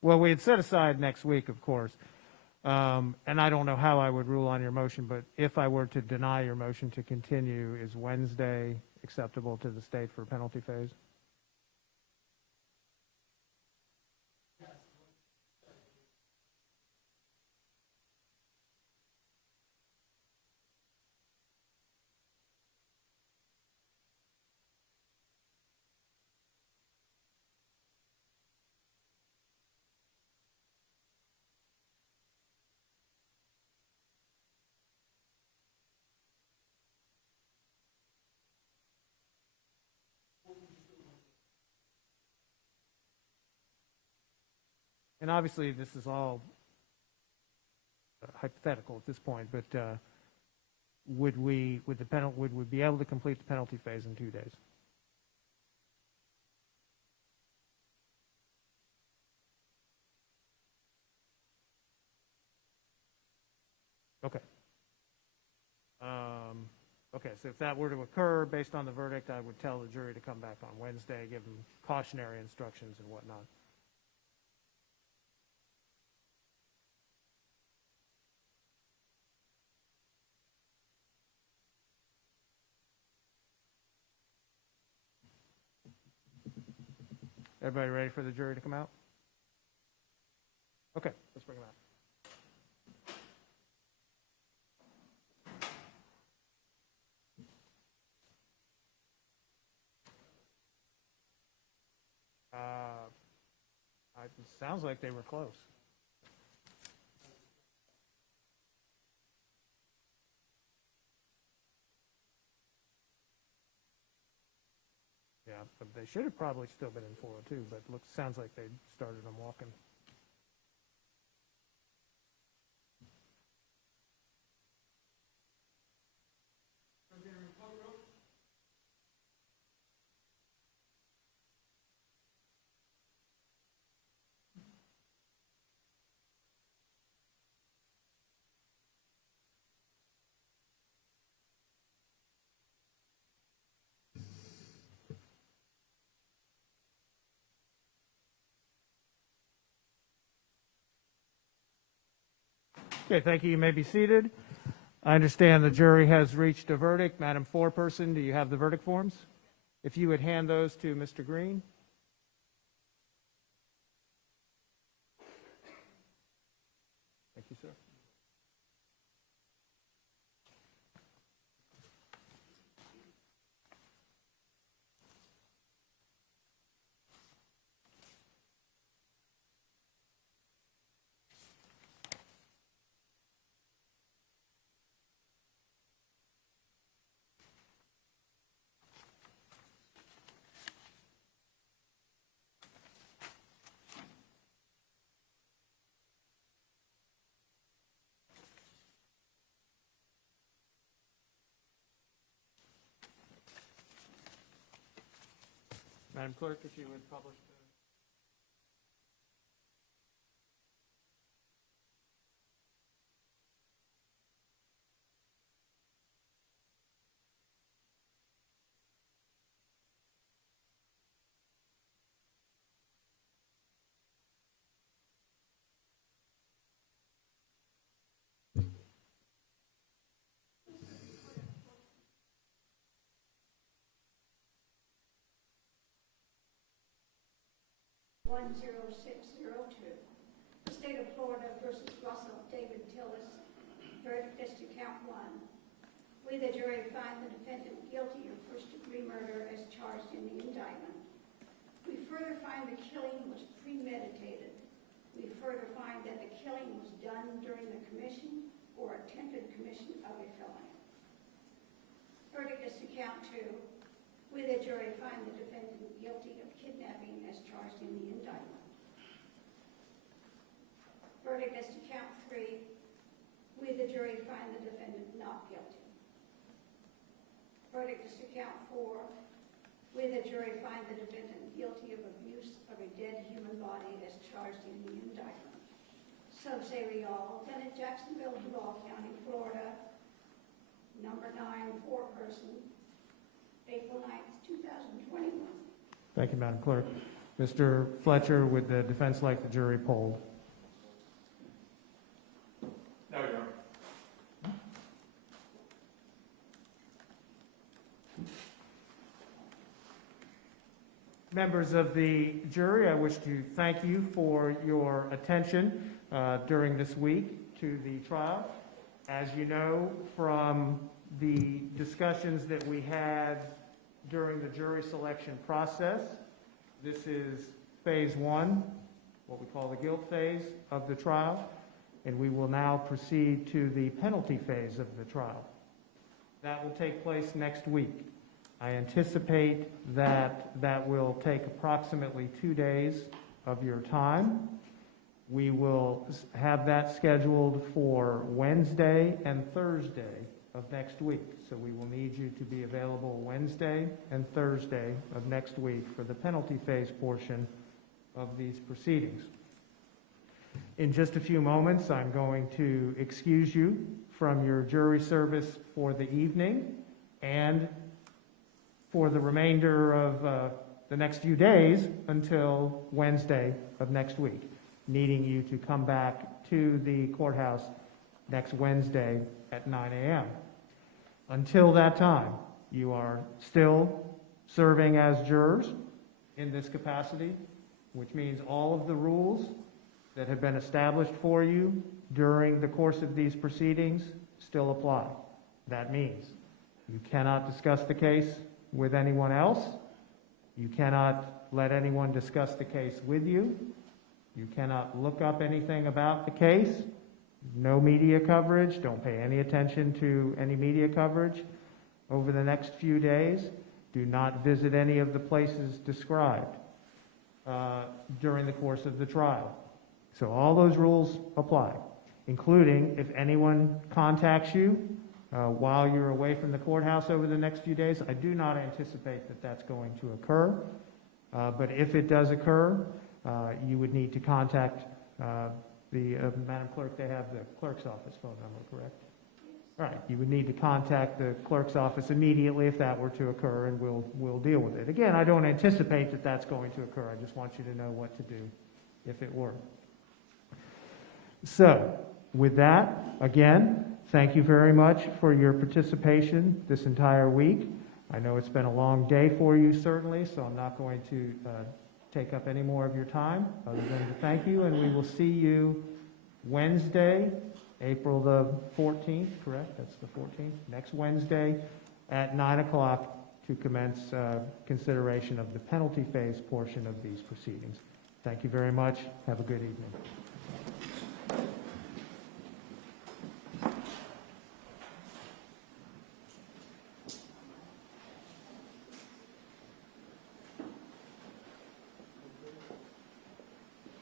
Well, we had set aside next week, of course. And I don't know how I would rule on your motion, but if I were to deny your motion to continue, is Wednesday acceptable to the state for penalty phase? And obviously, this is all hypothetical at this point, but would we be able to complete the penalty phase in 2 days? Okay. Okay, so if that were to occur, based on the verdict, I would tell the jury to come back on Wednesday, give them cautionary instructions and whatnot. Everybody ready for the jury to come out? Okay, let's bring them out. It sounds like they were close. Yeah, but they should have probably still been in 402, but sounds like they started them walking. Okay, thank you. You may be seated. I understand the jury has reached a verdict. Madam Foreperson, do you have the verdict forms? If you would hand those to Mr. Green. Thank you, sir. Madam Clerk, if you would publish the... The state of Florida versus Russell David Tillis. Verdict is to count one. We, the jury, find the defendant guilty of first-degree murder as charged in the indictment. We further find the killing was premeditated. We further find that the killing was done during the commission or attempted commission of a felony. Verdict is to count two. We, the jury, find the defendant guilty of kidnapping as charged in the indictment. Verdict is to count three. We, the jury, find the defendant not guilty. Verdict is to count four. We, the jury, find the defendant guilty of abuse of a dead human body as charged in the indictment. So say we all. Then at Jacksonville, Duval County, Florida, number 9, foreperson, April 9th, 2021. Thank you, Madam Clerk. Mr. Fletcher, would the defense like the jury polled? No, Your Honor. Members of the jury, I wish to thank you for your attention during this week to the trial. As you know from the discussions that we had during the jury selection process, this is phase one, what we call the guilt phase of the trial, and we will now proceed to the penalty phase of the trial. That will take place next week. I anticipate that will take approximately 2 days of your time. We will have that scheduled for Wednesday and Thursday of next week. So we will need you to be available Wednesday and Thursday of next week for the penalty phase portion of these proceedings. In just a few moments, I'm going to excuse you from your jury service for the evening and for the remainder of the next few days until Wednesday of next week, needing you to come back to the courthouse next Wednesday at 9 a.m. Until that time, you are still serving as jurors in this capacity, which means all of the rules that have been established for you during the course of these proceedings still apply. That means you cannot discuss the case with anyone else. You cannot let anyone discuss the case with you. You cannot look up anything about the case. No media coverage. Don't pay any attention to any media coverage over the next few days. Do not visit any of the places described during the course of the trial. So all those rules apply, including if anyone contacts you while you're away from the courthouse over the next few days. I do not anticipate that that's going to occur, but if it does occur, you would need to contact Madam Clerk. They have the clerk's office phone number, correct? All right, you would need to contact the clerk's office immediately if that were to occur, and we'll deal with it. Again, I don't anticipate that that's going to occur. I just want you to know what to do if it were. So, with that, again, thank you very much for your participation this entire week. I know it's been a long day for you, certainly, so I'm not going to take up any more of your time other than to thank you, and we will see you Wednesday, April the 14th, correct? That's the 14th, next Wednesday at 9 o'clock to commence consideration of the penalty phase portion of these proceedings. Thank you very much. Have a good evening.